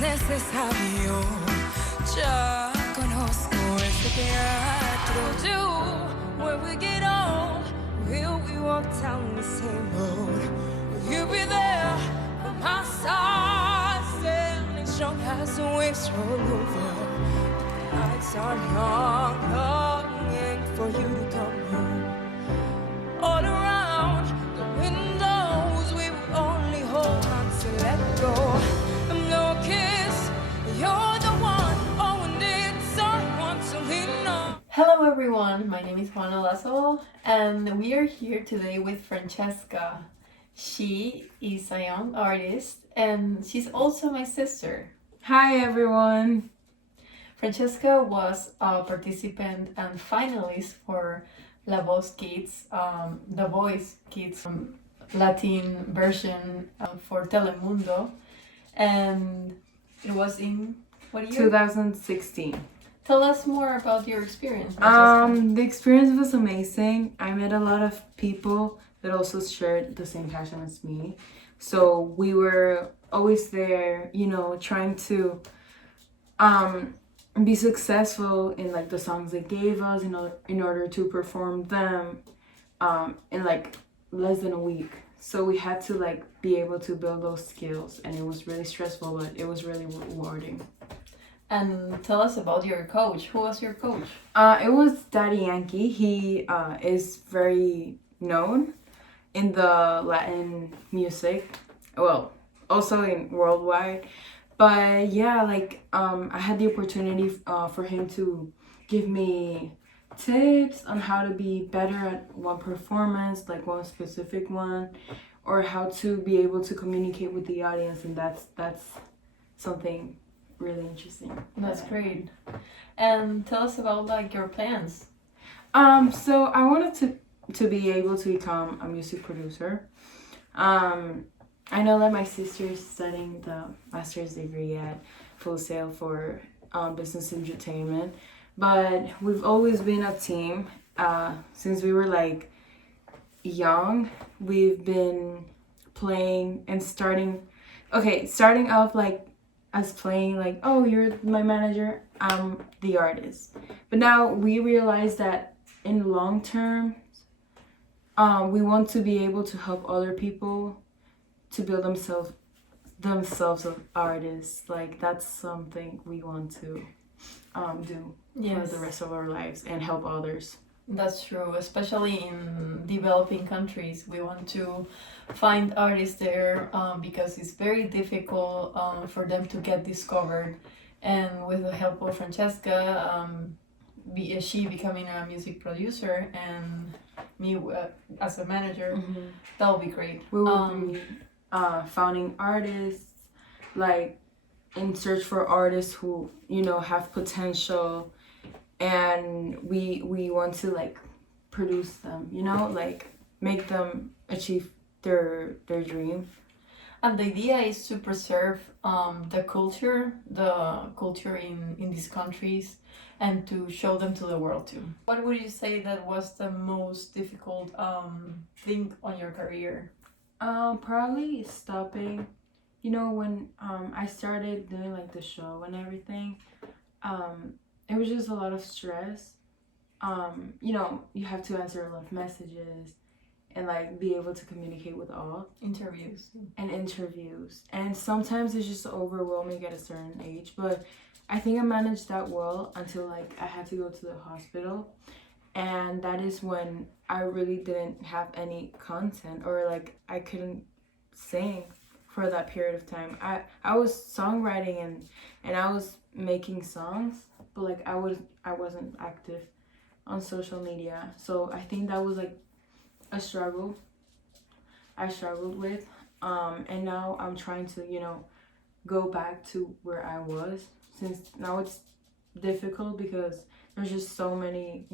necesario. Ya conozco ese teatro. Do when we get old, will we walk down the same road? Will you be there for my side, standing strong as the waves roll over? The nights are long, longing for you to come home. All around the windows, we will only hold on to let go. And no kiss, you're the one. Oh, we need someone to lean on. Hello everyone, my name is Olazabal and we are here today with Francheska. She is a young artist and she's also my sister. Hi everyone! Francheska was a participant and finalist for La Voz Kids, the Voz Kids Latin version for Telemundo, and it was in what year? 2016. Tell us more about your experience, Francheska. The experience was amazing. I met a lot of people that also shared the same passion as me. So we were always there, trying to be successful in like the songs they gave us in order to perform them in like less than a week. So we had to like be able to build those skills, and it was really stressful, but it was really rewarding. And tell us about your coach. Who was your coach? It was Daddy Yankee. He is very known in the Latin music, well, also in worldwide. But yeah, I had the opportunity for him to give me tips on how to be better at one performance, like one specific one, or how to be able to communicate with the audience, and that's something really interesting. That's great. And tell us about like your plans. So I wanted to be able to become a music producer. I know that my sister is studying the master's degree at Full Sail for business entertainment, but we've always been a team. Since we were like young, we've been playing and starting off like as playing like, oh, you're my manager, I'm the artist. But now we realize that in long term, we want to be able to help other people to build themselves as artists. Like that's something we want to do for the rest of our lives and help others. That's true, especially in developing countries. We want to find artists there because it's very difficult for them to get discovered. And with the help of Francheska, she becoming a music producer and me as a manager, that'll be great. We will be founding artists, like in search for artists who have potential, and we want to like produce them, like make them achieve their dream. And the idea is to preserve the culture in these countries, and to show them to the world too. What would you say that was the most difficult thing on your career? Probably stopping. When I started doing like the show and everything, it was just a lot of stress. You have to answer a lot of messages and like be able to communicate with all Interviews. And sometimes it's just overwhelming at a certain age, but I think I managed that well until like I had to go to the hospital, and that is when I really didn't have any content, or like I couldn't sing for that period of time. I was songwriting and I was making songs, but like I wasn't active on social media. So I think that was like a struggle I struggled with, and now I'm trying to go back to where I was, since now it's difficult because there's just so many,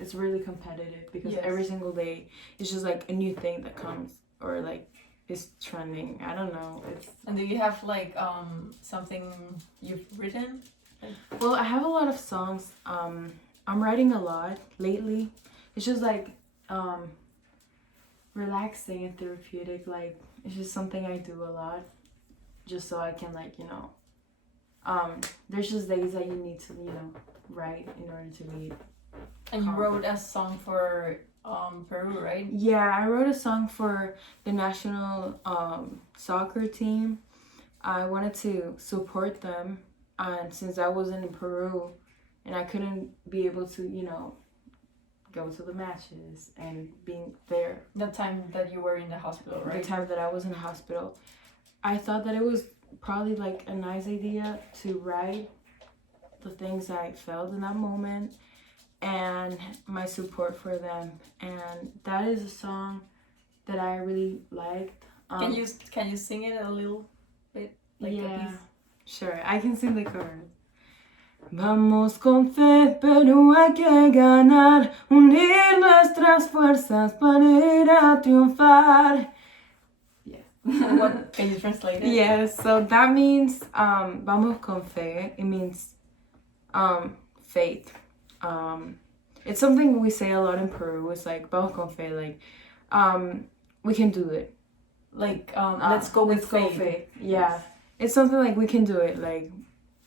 it's really competitive because every single day it's just like a new thing that comes or like is trending. I don't know. And do you have like something you've written? Well, I have a lot of songs. I'm writing a lot lately. It's just like relaxing and therapeutic. Like it's just something I do a lot, just so I can like there's just days that you need to, write in order to be. And you wrote a song for Peru, right? Yeah, I wrote a song for the national soccer team. I wanted to support them, and since I wasn't in Peru and I couldn't be able to, go to the matches and being there. The time that you were in the hospital, right? The time that I was in the hospital. I thought that it was probably like a nice idea to write the things I felt in that moment and my support for them. And that is a song that I really liked. Can you sing it a little bit? Like a piece? Sure, I can sing the chorus. Vamos con fe, pero hay que ganar, unir nuestras fuerzas para ir a triunfar. What can you translate it? Yes, so that means vamos con fe. It means faith. It's something we say a lot in Peru. It's like vamos con fe, like we can do it. Like let's go with faith. Yeah. Yes. It's something like we can do it, like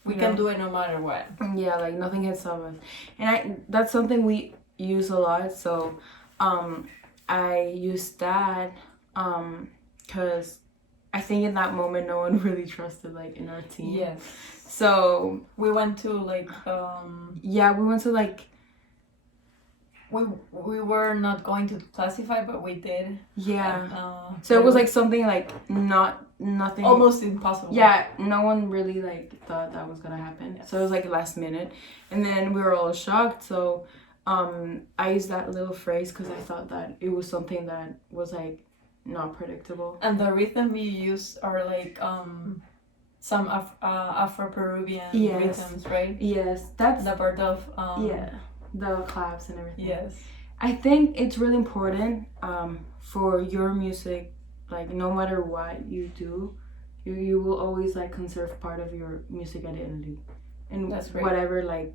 we can do it no matter what. Yeah, like nothing can stop us. And that's something we use a lot. So I use that because I think in that moment no one really trusted like in our team. Yes. So we went to like we went to like we were not going to classify, but we did. Yeah. And, so it was like something like nothing. Almost impossible. Yeah, no one really like thought that was gonna happen. Yes. So it was like last minute, and then we were all shocked. So I used that little phrase because I thought that it was something that was like not predictable. And the rhythm you use are like some Afro-Peruvian rhythms, right? Yes, that's the part of the claps and everything. Yes, I think it's really important for your music, like no matter what you do, you will always like conserve part of your music identity, and that's right. Whatever like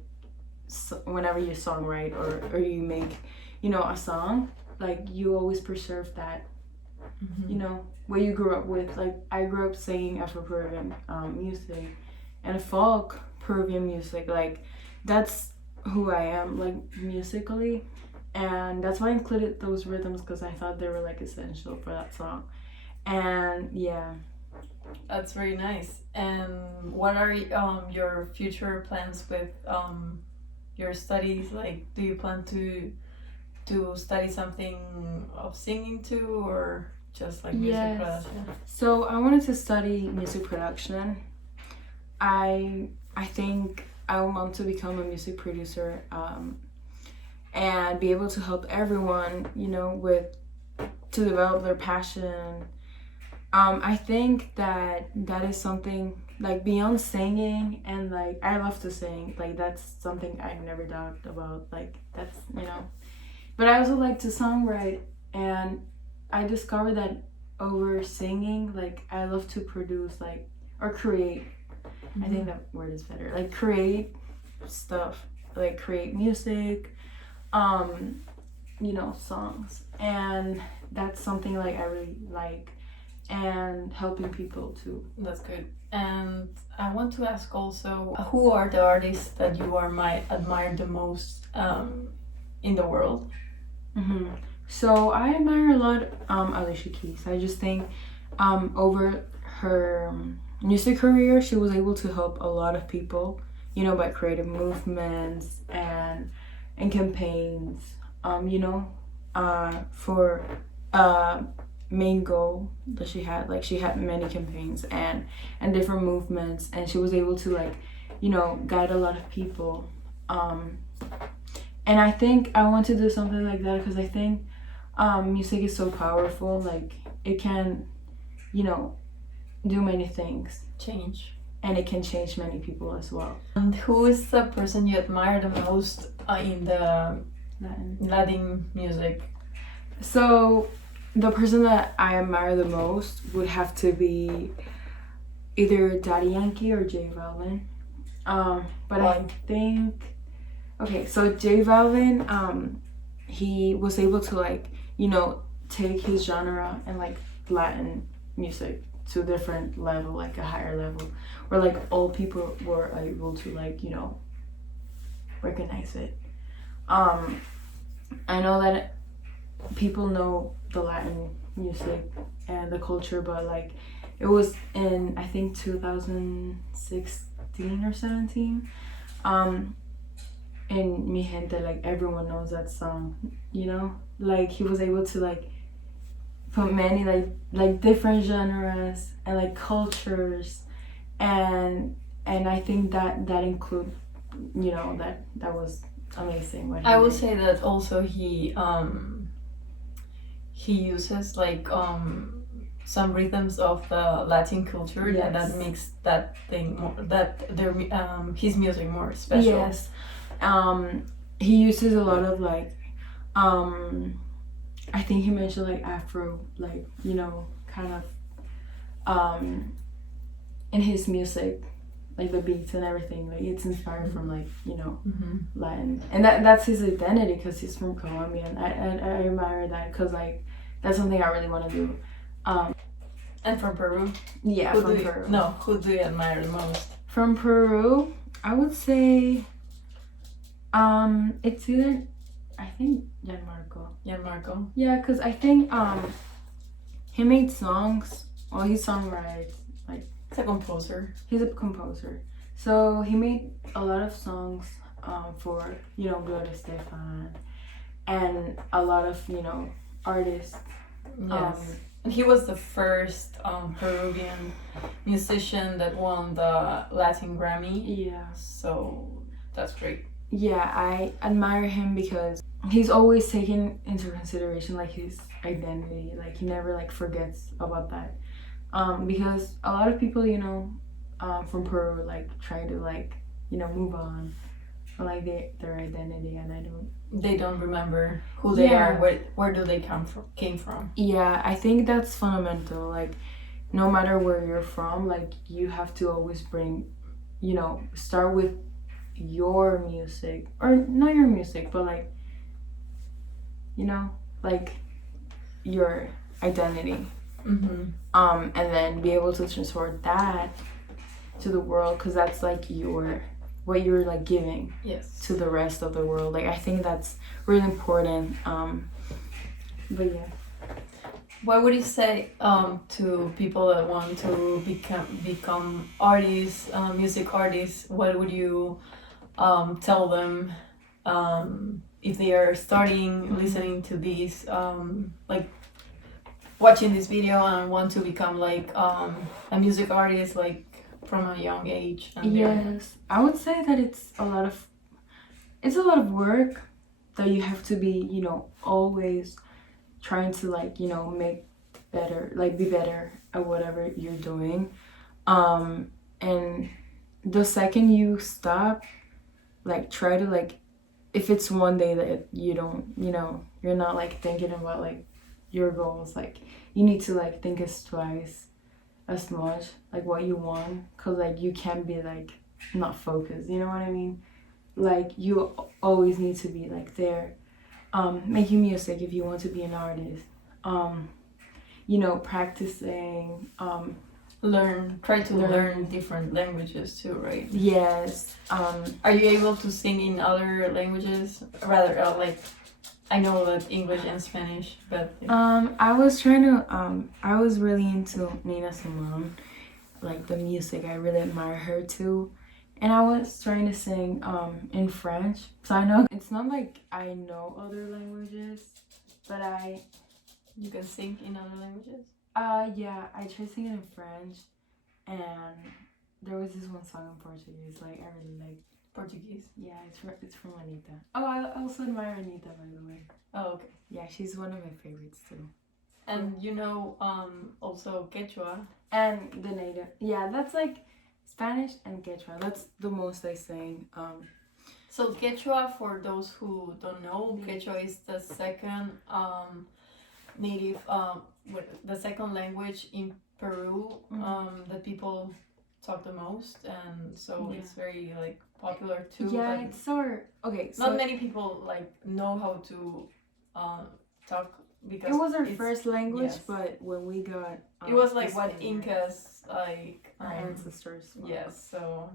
whenever you songwrite or you make a song, like you always preserve that. What you grew up with. Like I grew up singing Afro-Peruvian music and folk Peruvian music. Like that's who I am, like musically, and that's why I included those rhythms because I thought they were like essential for that song. And that's very nice. And what are your future plans with your studies? Like, do you plan to study something of singing too, or just like music production? So I wanted to study music production. I think I want to become a music producer and be able to help everyone, to develop their passion. I think that is something like beyond singing, and like I love to sing. Like that's something I've never doubted about. Like that's but I also like to songwrite, and I discovered that over singing, like I love to produce or create. I think that word is better. Like create stuff, like create music, songs, and that's something like I really like, and helping people too. That's good. And I want to ask also, who are the artists that you admire the most in the world? So I admire a lot Alicia Keys. I just think over her music career, she was able to help a lot of people, by creative movements and campaigns, for main goal that she had. Like she had many campaigns and different movements, and she was able to guide a lot of people. And I think I want to do something like that because I think music is so powerful. Like it can, do many things. Change. And it can change many people as well. And who is the person you admire the most in the Latin music? So the person that I admire the most would have to be either Daddy Yankee or J Balvin. But why? I think so J Balvin, he was able to take his genre and Latin music to a different level, like a higher level, where like all people were able to like, you know, recognize it. I know that people know the Latin music and the culture, but like it was in I think 2016 or 17. In Mi Gente, like everyone knows that song, you know? Like he was able to like put many like different genres and like cultures, and I think that include, you know, that was amazing. What I would say that also he uses like some rhythms of the Latin culture, Yes. and that makes that thing more, that their his music more special. Yes. He uses a lot of like I think he mentioned like Afro, like, you know, kind of in his music, like the beats and everything, like it's inspired from like, you know, Latin, and that's his identity because he's from Colombia, and I admire that because like that's something I really want to do. And from Peru. Yeah, Who from do you, Peru. No, who do you admire the most? From Peru, I would say it's either, I think Gianmarco. Yeah, because I think he made songs. Well, he songwrites. Like He's a composer. he's a composer, so he made a lot of songs for, you know, Gloria Estefan and a lot of, you know, artists. Yes. And he was the first Peruvian musician that won the Latin Grammy. Yeah. So that's great. Yeah, I admire him because he's always taking into consideration like his identity. Like he never like forgets about that. Because a lot of people, you know, from Peru like try to like, you know, move on, or like their identity, and They don't remember who they Yeah. are. Where do they came from? Yeah, I think that's fundamental. Like no matter where you're from, like you have to always bring, you know, start with your music, or not your music, but like, you know, like your identity. And then be able to transport that to the world, because that's like what you're like giving Yes. to the rest of the world. Like I think that's really important. But yeah. What would you say to people that want to become artists, music artists? What would you tell them if they are starting listening to these, like watching this video and want to become like a music artist, like from a young age? And Yes, I would say that it's a lot of work, that you have to be, you know, always trying to like, you know, make better, like be better at whatever you're doing. And the second you stop, like try to like, if it's one day that you don't, you know, you're not like thinking about like your goals, like you need to like think twice as much like what you want, because like you can't be like not focused, you know what I mean? Like you always need to be like there, making music if you want to be an artist, you know, practicing, try to learn different languages too, right? Yes. Are you able to sing in other languages? Rather, like, I know that English and Spanish, but I was trying to I was really into Nina Simone, like the music. I really admire her too. And I was trying to sing in French. So I know it's not like I know other languages, but you can sing in other languages. Yeah, I tried singing in French, and there was this one song in Portuguese, like I really liked. Portuguese. Yeah, it's from Anita. Oh, I also admire Anita, by the way. Oh, okay. Yeah, she's one of my favorites too. And you know, also Quechua. And the native. Yeah, that's like Spanish and Quechua. That's the most I sing. So Quechua, for those who don't know, Quechua is the second native, the second language in Peru that people talk the most, and so it's very like popular too. Yeah, it's sort okay. So not many people like know how to talk, because it was our first language, yes. but when we got It was like the what Spaniards, Incas like. our ancestors. Yes. So,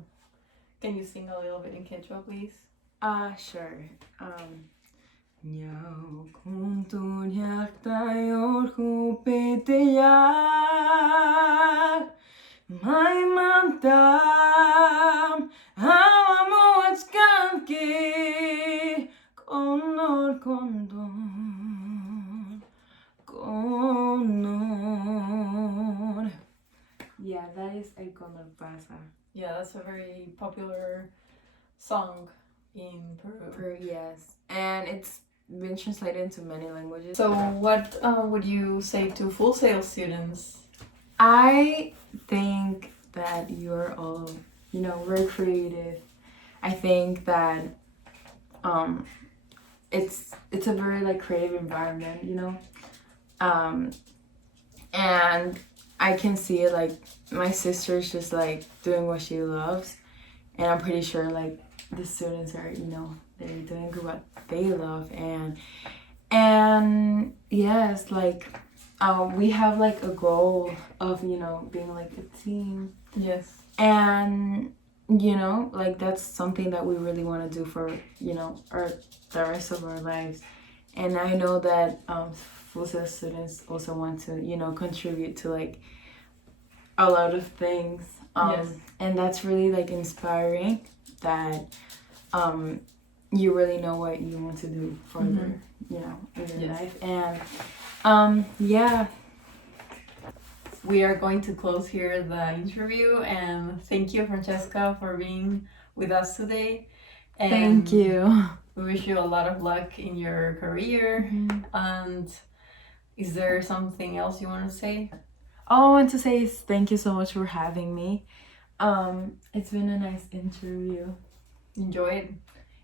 can you sing a little bit in Quechua, please? Sure. Nyau kuntunyak tayor kupitiyak Mai mantam awamuach kanki Konor kondor Konor. Yeah, that is a Konor Pasa. Yeah, that's a very popular song in Peru. Yes, and it's been translated into many languages. So, what would you say to Full Sail students? I think that you're all, very creative. I think that it's a very like creative environment, and I can see it like my sister's just like doing what she loves, and I'm pretty sure like the students are, they're doing what they love, and yes, like we have like a goal of being like a team. Yes. And like that's something that we really want to do for the rest of our lives. And I know that FUSA students also want to contribute to like a lot of things. Yes. And that's really like inspiring that you really know what you want to do for in your life. And yeah. We are going to close here the interview, and thank you, Francheska, for being with us today. And thank you. We wish you a lot of luck in your career. And is there something else you want to say? All I want to say is thank you so much for having me. It's been a nice interview. Enjoy it?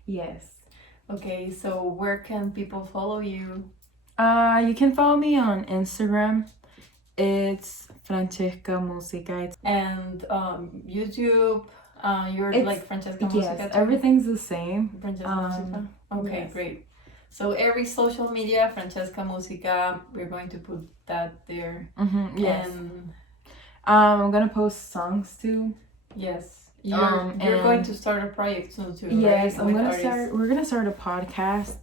Yes. Okay, so where can people follow you? You can follow me on Instagram. It's Francheska Musica. And YouTube. You're like Francheska Musica. Yes, everything's the same. Francheska Musica. Okay, yes. Great. So every social media, Francheska Musica, we're going to put that there. Yes. And I'm gonna post songs too. yes. You're going to start a project soon too. Yes, right? we're gonna start a podcast.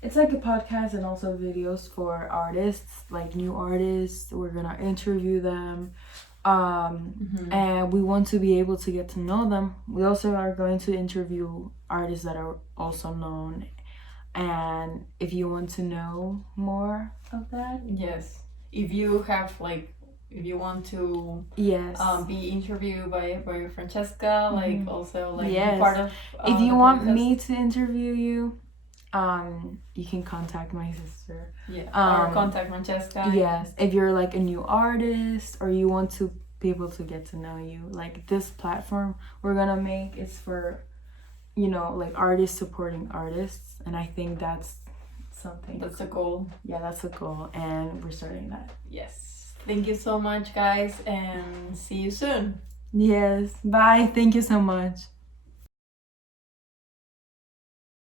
It's like a podcast and also videos for artists, like new artists. We're gonna interview them. And we want to be able to get to know them. We also are going to interview artists that are also known. And if you want to know more of that, yes. If you want to yes, be interviewed by Francheska, like also like yes. be part of if you the want podcast. me to interview you, you can contact my sister. Yeah. Or contact Francheska. Yes. If you're like a new artist or you want to people to get to know you, like this platform we're gonna make is for like artists supporting artists, and I think that's something That's the goal. Yeah, that's the goal, and we're starting that. Yes. Thank you so much, guys, and see you soon. Yes, bye, thank you so much.